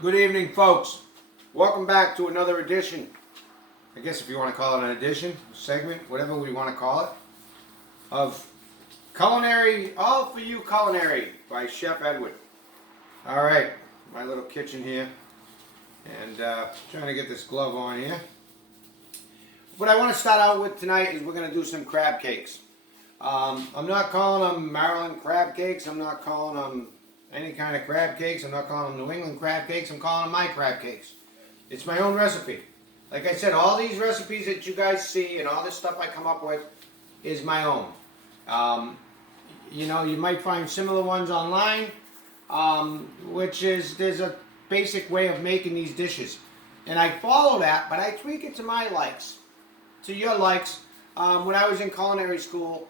Good evening, folks. Welcome back to another edition. I guess if you want to call it an edition, segment, whatever we want to call it, of Culinary, All For You Culinary by Chef Edward. All right, my little kitchen here, and trying to get this glove on here. What I want to start out with tonight is we're going to do some crab cakes. I'm not calling them Maryland crab cakes. I'm not calling them any kind of crab cakes. I'm not calling them New England crab cakes. I'm calling them my crab cakes. It's my own recipe. Like I said, all these recipes that you guys see and all this stuff I come up with is my own. You know, you might find similar ones online, which is, there's a basic way of making these dishes. And I follow that, but I tweak it to my likes, to your likes. When I was in culinary school,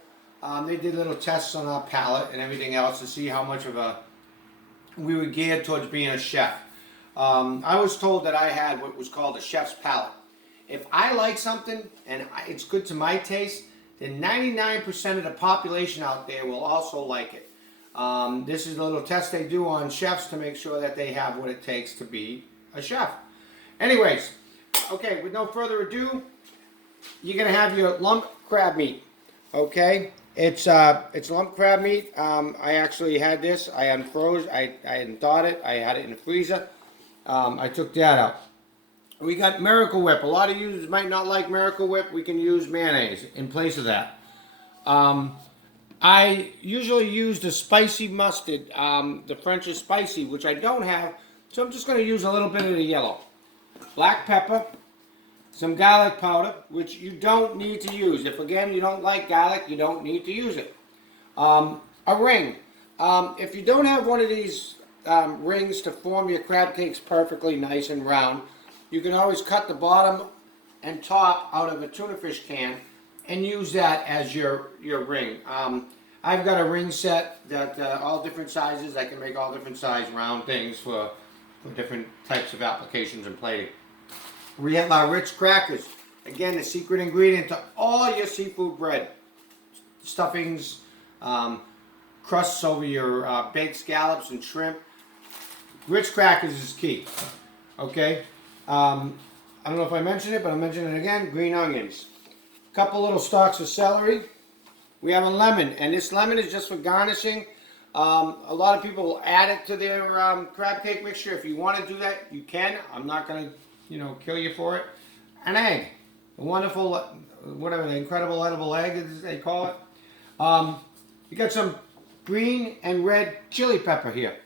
they did little tests on our palate and everything else to see how much of a we were geared towards being a chef. I was told that I had what was called a chef's palate. If I like something and it's good to my taste, then 99% of the population out there will also like it. This is a little test they do on chefs to make sure that they have what it takes to be a chef. Anyways, okay, with no further ado, you're gonna have your lump crab meat. Okay, it's lump crab meat. I actually had this. I unfroze. I hadn't thawed it. I had it in the freezer. I took that out. We got Miracle Whip. A lot of users might not like Miracle Whip. We can use mayonnaise in place of that. I usually use the spicy mustard. The French is spicy, which I don't have, so I'm just going to use a little bit of the yellow. Black pepper, some garlic powder, which you don't need to use. If, again, you don't like garlic, you don't need to use it. A ring. If you don't have one of these rings to form your crab cakes perfectly nice and round, you can always cut the bottom and top out of a tuna fish can and use that as your ring. I've got a ring set that all different sizes. I can make all different size round things for different types of applications and plating. We have our Ritz crackers. Again, the secret ingredient to all your seafood bread. Stuffings, crusts over your baked scallops and shrimp. Ritz crackers is key. Okay? I don't know if I mentioned it, but I'll mention it again. Green onions. A couple little stalks of celery. We have a lemon, and this lemon is just for garnishing. A lot of people will add it to their crab cake mixture. If you want to do that, you can. I'm not going to, kill you for it. An egg. A wonderful, whatever, the incredible edible egg, as they call it. You got some green and red chili pepper here.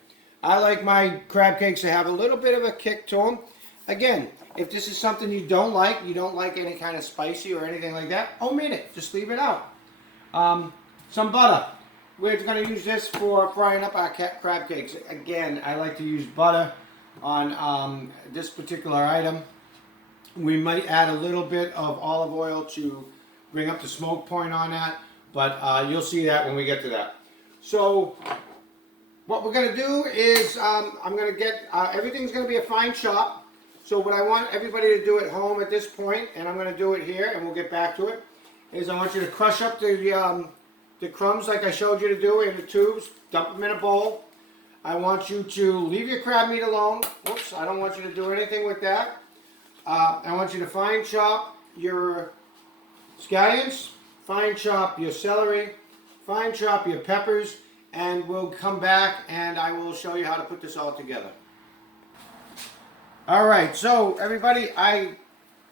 I like my crab cakes to have a little bit of a kick to them. Again, if this is something you don't like any kind of spicy or anything like that, omit it. Just leave it out. Some butter. We're going to use this for frying up our crab cakes. Again, I like to use butter on this particular item. We might add a little bit of olive oil to bring up the smoke point on that, but you'll see that when we get to that. So what we're going to do is I'm going to get, everything's going to be a fine chop. So what I want everybody to do at home at this point, and I'm going to do it here, and we'll get back to it, is I want you to crush up the crumbs like I showed you to do in the tubes, dump them in a bowl. I want you to leave your crab meat alone. Oops, I don't want you to do anything with that. I want you to fine chop your scallions, fine chop your celery, fine chop your peppers, and we'll come back and I will show you how to put this all together. Alright, so everybody, I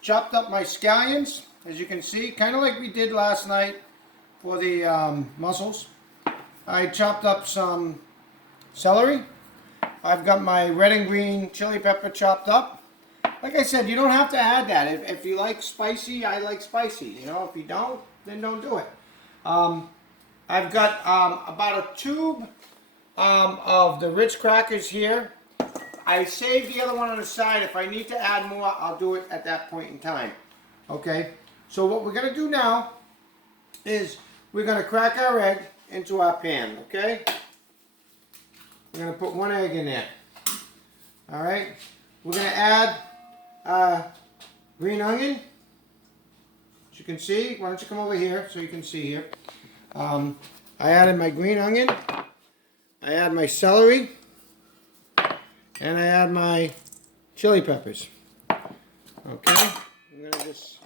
chopped up my scallions, as you can see, kind of like we did last night for the mussels. I chopped up some celery. I've got my red and green chili pepper chopped up. Like I said, you don't have to add that. If you like spicy, I like spicy. If you don't, then don't do it. I've got about a tube of the Ritz crackers here. I saved the other one on the side. If I need to add more, I'll do it at that point in time. Okay? So what we're going to do now is we're going to crack our egg into our pan. Okay? We're going to put one egg in there. Alright? We're going to add green onion. As you can see, why don't you come over here so you can see here. I added my green onion. I add my celery. And I add my chili peppers. Okay, I'm gonna just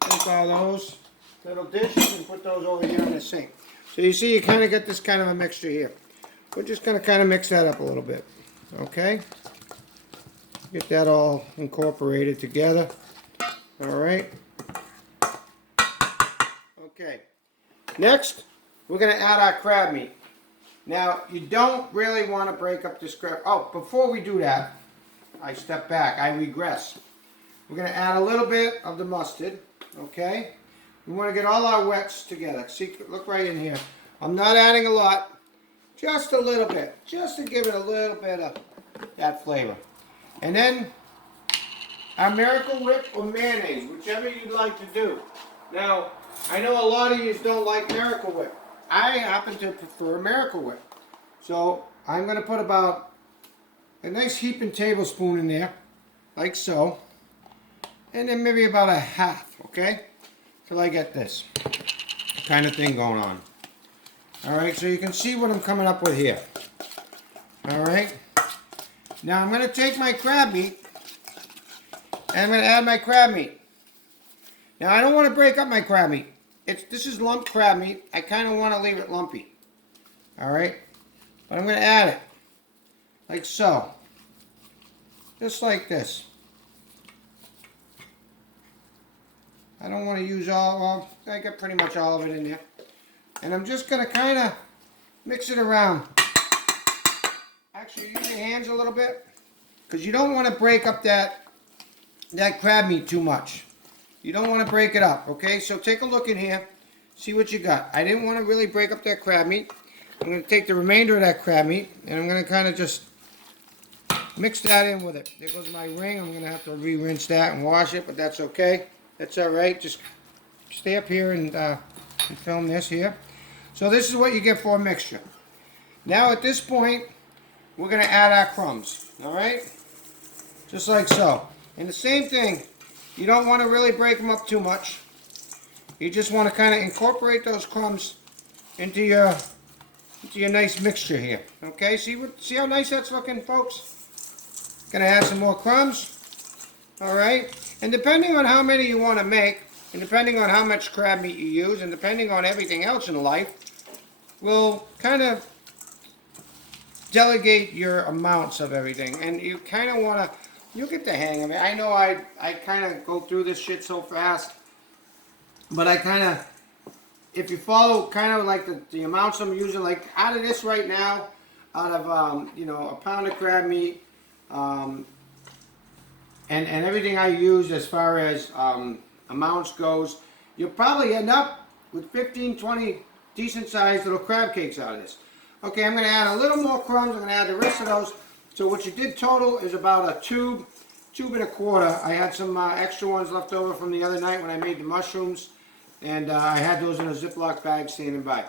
take all those little dishes and put those over here in the sink. So you see, you kind of get this kind of a mixture here. We're just gonna kind of mix that up a little bit. Okay, get that all incorporated together. All right. Okay. Next, we're gonna add our crab meat. Now, you don't really want to break up this crab. Oh, before we do that, I step back. I regress. We're going to add a little bit of the mustard, okay? We want to get all our wets together. See, look right in here. I'm not adding a lot, just a little bit, just to give it a little bit of that flavor. And then our Miracle Whip or mayonnaise, whichever you'd like to do. Now, I know a lot of you don't like Miracle Whip. I happen to prefer Miracle Whip. So I'm going to put about a nice heaping tablespoon in there, like so. And then maybe about a half, okay? Till I get this kind of thing going on. Alright, so you can see what I'm coming up with here. Alright. Now I'm going to take my crab meat and I'm going to add my crab meat. Now I don't want to break up my crab meat. This is lumped crab meat. I kind of want to leave it lumpy. Alright? But I'm going to add it. Like so. Just like this. I don't want to use all, well, I got pretty much all of it in there. And I'm just going to kind of mix it around. Actually, use your hands a little bit. Because you don't want to break up that crab meat too much. You don't want to break it up, okay? So take a look in here, see what you got. I didn't want to really break up that crab meat. I'm going to take the remainder of that crab meat, and I'm going to kind of just mix that in with it. There goes my ring. I'm going to have to re-rinse that and wash it, but that's okay. That's all right. Just stay up here and film this here. So this is what you get for a mixture. Now at this point, we're going to add our crumbs, all right? Just like so. And the same thing. You don't want to really break them up too much. You just want to kind of incorporate those crumbs into your nice mixture here. Okay, see how nice that's looking, folks? Gonna add some more crumbs. All right, and depending on how many you want to make, and depending on how much crab meat you use, and depending on everything else in life, we'll kind of delegate your amounts of everything. And you kind of want to. You'll get the hang of it. I know I kind of go through this shit so fast. But I kind of, if you follow kind of like the amounts I'm using, like out of this right now, out of, you know, a pound of crab meat, and everything I use as far as amounts goes, you'll probably end up with 15, 20 decent sized little crab cakes out of this. Okay, I'm going to add a little more crumbs. I'm going to add the rest of those. So what you did total is about a tube and a quarter. I had some extra ones left over from the other night when I made the mushrooms. And I had those in a Ziploc bag standing by.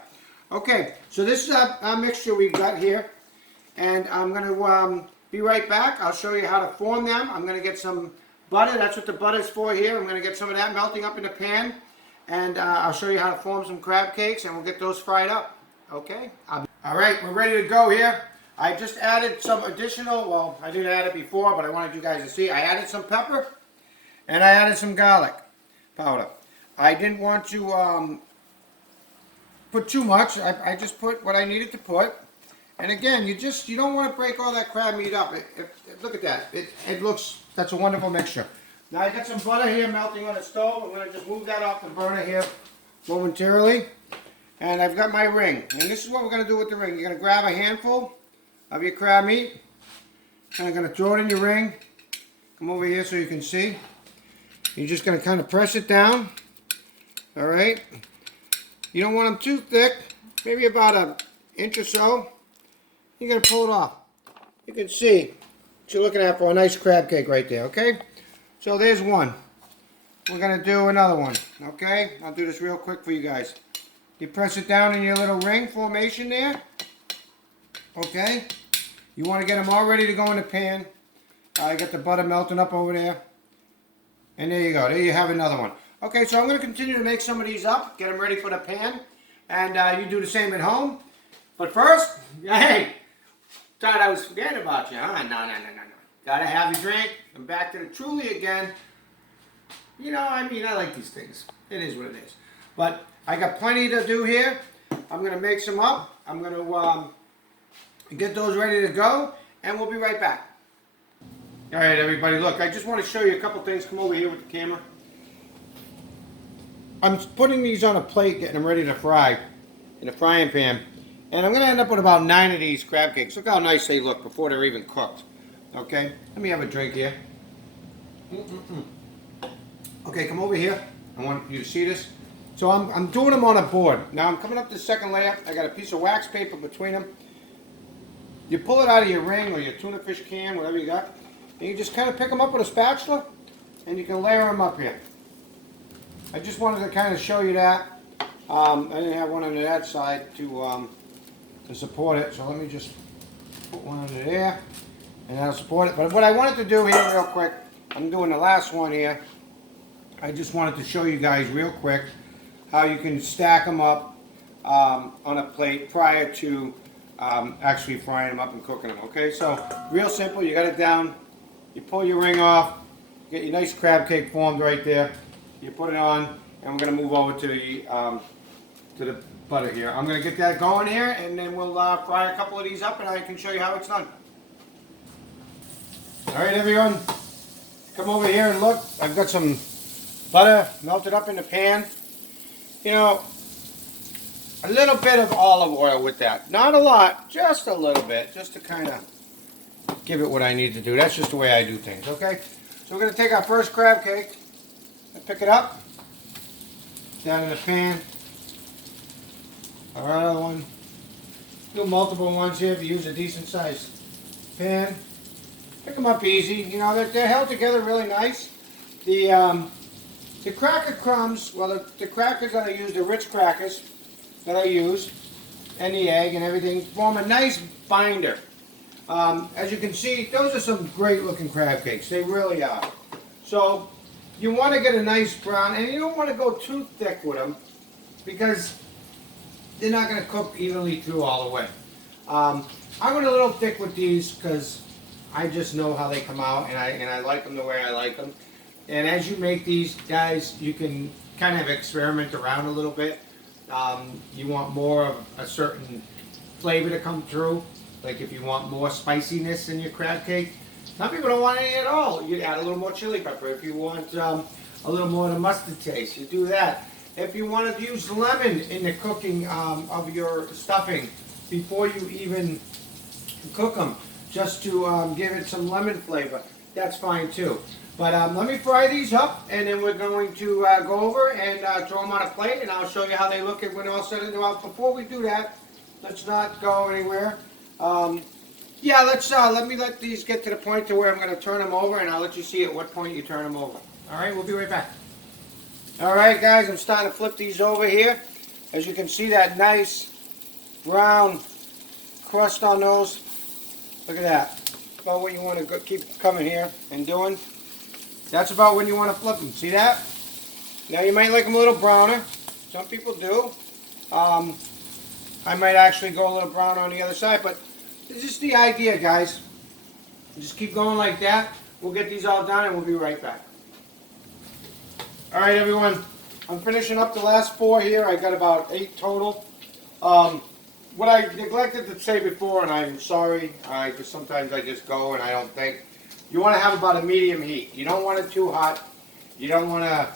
Okay, so this is our mixture we've got here. And I'm going to be right back. I'll show you how to form them. I'm going to get some butter. That's what the butter's for here. I'm going to get some of that melting up in the pan. And I'll show you how to form some crab cakes. And we'll get those fried up. Okay? All right, we're ready to go here. I just added some additional, well, I didn't add it before, but I wanted you guys to see. I added some pepper, and I added some garlic powder. I didn't want to put too much. I just put what I needed to put. And again, you don't want to break all that crab meat up. Look at that. It looks, that's a wonderful mixture. Now I got some butter here melting on the stove. I'm going to just move that off the burner here momentarily. And I've got my ring. And this is what we're going to do with the ring. You're going to grab a handful of your crab meat, and I'm going to throw it in your ring. Come over here so you can see. You're just going to kind of press it down. All right. You don't want them too thick. Maybe about an inch or so. You're going to pull it off. You can see what you're looking at for a nice crab cake right there. Okay. So there's one. We're going to do another one. Okay. I'll do this real quick for you guys. You press it down in your little ring formation there. Okay, you want to get them all ready to go in the pan. I got the butter melting up over there. And there you go. There you have another one. Okay, so I'm going to continue to make some of these up. Get them ready for the pan. And you do the same at home. But first, hey, Thought I was forgetting about you, huh? No, no, no, no, no. Gotta have your drink. I'm back to the Truly again. You know, I mean, I like these things. It is what it is. But I got plenty to do here. I'm gonna make some up. I'm gonna get those ready to go, and we'll be right back. All right, everybody. Look, I just want to show you a couple things. Come over here with the camera. I'm putting these on a plate, getting them ready to fry in a frying pan. And I'm going to end up with about 9 of these crab cakes. Look how nice they look before they're even cooked. Okay, let me have a drink here. Okay, come over here. I want you to see this. So I'm doing them on a board. Now I'm coming up to the second layer. I got a piece of wax paper between them. You pull it out of your ring or your tuna fish can, whatever you got. And you just kind of pick them up with a spatula. And you can layer them up here. I just wanted to kind of show you that. I didn't have one on that side to support it, so let me just put one under there, and that'll support it. But what I wanted to do here real quick, I'm doing the last one here. I just wanted to show you guys real quick how you can stack them up on a plate prior to actually frying them up and cooking them. Okay, so real simple. You got it down. You pull your ring off. You get your nice crab cake formed right there. You put it on, and we're going to move over to the butter here. I'm going to get that going here, and then we'll fry a couple of these up, and I can show you how it's done. All right, everyone, come over here and look. I've got some butter melted up in the pan. You know, a little bit of olive oil with that. Not a lot, just a little bit, just to kind of give it what I need to do. That's just the way I do things, okay? So we're going to take our first crab cake and pick it up, down in the pan. Another one. Do multiple ones here if you use a decent sized pan. Pick them up easy. You know, they're held together really nice. The cracker crumbs, well, the crackers that I use, the Ritz crackers that I use, and the egg and everything, form a nice binder. As you can see, those are some great looking crab cakes. They really are. So you want to get a nice brown, and you don't want to go too thick with them because they're not going to cook evenly through all the way. I'm going a little thick with these because I just know how they come out, and I like them the way I like them. And as you make these, guys, you can kind of experiment around a little bit. You want more of a certain flavor to come through. Like if you want more spiciness in your crab cake. Some people don't want any at all. You add a little more chili pepper. If you want a little more of the mustard taste, you do that. If you want to use lemon in the cooking of your stuffing before you even cook them, just to give it some lemon flavor, that's fine too. But let me fry these up, and then we're going to go over and throw them on a plate, and I'll show you how they look when all said and done. Before we do that, let's not go anywhere. Yeah, let me let these get to the point to where I'm going to turn them over, and I'll let you see at what point you turn them over. All right, we'll be right back. All right, guys, I'm starting to flip these over here. As you can see, that nice brown crust on those. Look at that. About what you want to keep coming here and doing. That's about when you want to flip them. See that? Now you might like them a little browner. Some people do. I might actually go a little brown on the other side, but this is the idea, guys. Just keep going like that. We'll get these all done and we'll be right back. All right, everyone. I'm finishing up the last 4 here. I got about 8 total. What I neglected to say before, and I'm sorry, because sometimes I just go and I don't think. You want to have about a medium heat. You don't want it too hot. You don't want to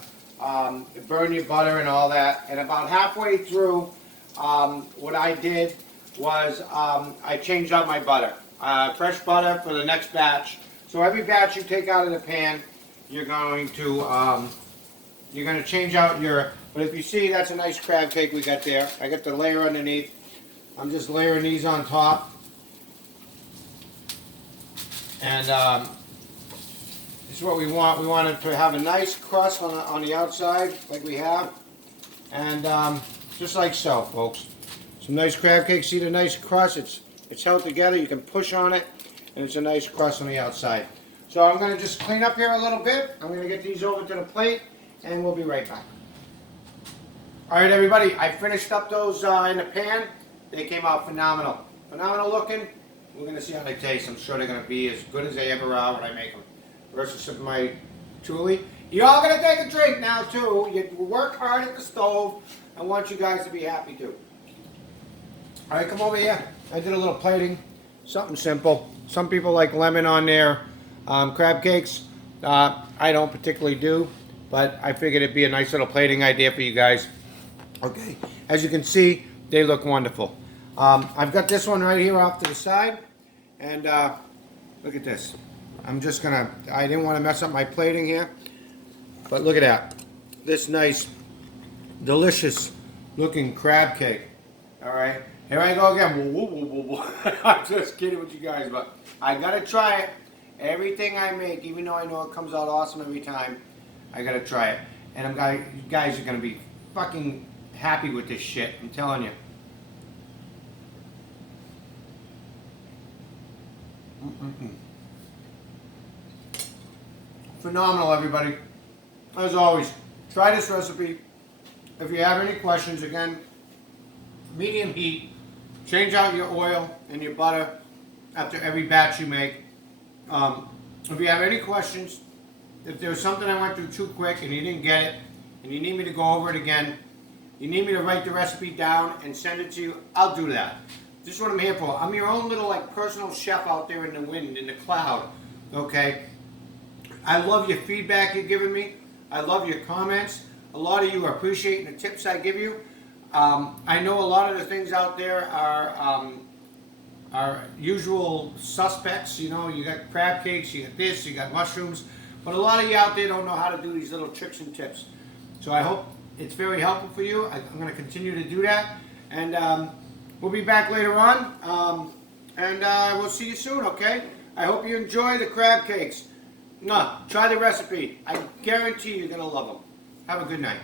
burn your butter and all that. And about halfway through, what I did was I changed out my butter. Fresh butter for the next batch. So every batch you take out of the pan, you're going to change out your. But if you see, that's a nice crab cake we got there. I got the layer underneath. I'm just layering these on top. And this is what we want. We want it to have a nice crust on the outside, like we have. And just like so, folks. Some nice crab cake. See the nice crust? It's held together. You can push on it, and it's a nice crust on the outside. So I'm going to just clean up here a little bit. I'm going to get these over to the plate, and we'll be right back. All right, everybody. I finished up those in the pan. They came out phenomenal. Phenomenal looking. We're gonna see how they taste. I'm sure they're gonna be as good as they ever are when I make them. Versus some of my Truly. You're all gonna take a drink now too. You work hard at the stove. I want you guys to be happy too. All right, come over here. I did a little plating, something simple. Some people like lemon on their crab cakes. I don't particularly do, but I figured it'd be a nice little plating idea for you guys. Okay, as you can see, they look wonderful. I've got this one right here off to the side, and look at this. I'm just gonna, I didn't want to mess up my plating here, but look at that. This nice, delicious looking crab cake. All right, here I go again. Whoa, whoa, whoa, whoa. I'm just kidding with you guys, but I gotta try it. Everything I make, even though I know it comes out awesome every time, I gotta try it. And you guys are gonna be fucking happy with this shit, I'm telling you. Phenomenal, everybody. As always, try this recipe. If you have any questions, again, medium heat. Change out your oil and your butter after every batch you make. If you have any questions, if there's something I went through too quick and you didn't get it, and you need me to go over it again, you need me to write the recipe down and send it to you, I'll do that. This is what I'm here for. I'm your own little like personal chef out there in the wind, in the cloud, okay? I love your feedback you're giving me. I love your comments. A lot of you are appreciating the tips I give you. I know a lot of the things out there are usual suspects. You know, you got crab cakes, you got this, you got mushrooms. But a lot of you out there don't know how to do these little tricks and tips. So I hope it's very helpful for you. I'm going to continue to do that. And we'll be back later on. We'll see you soon, okay? I hope you enjoy the crab cakes. No, try the recipe. I guarantee you're going to love them. Have a good night.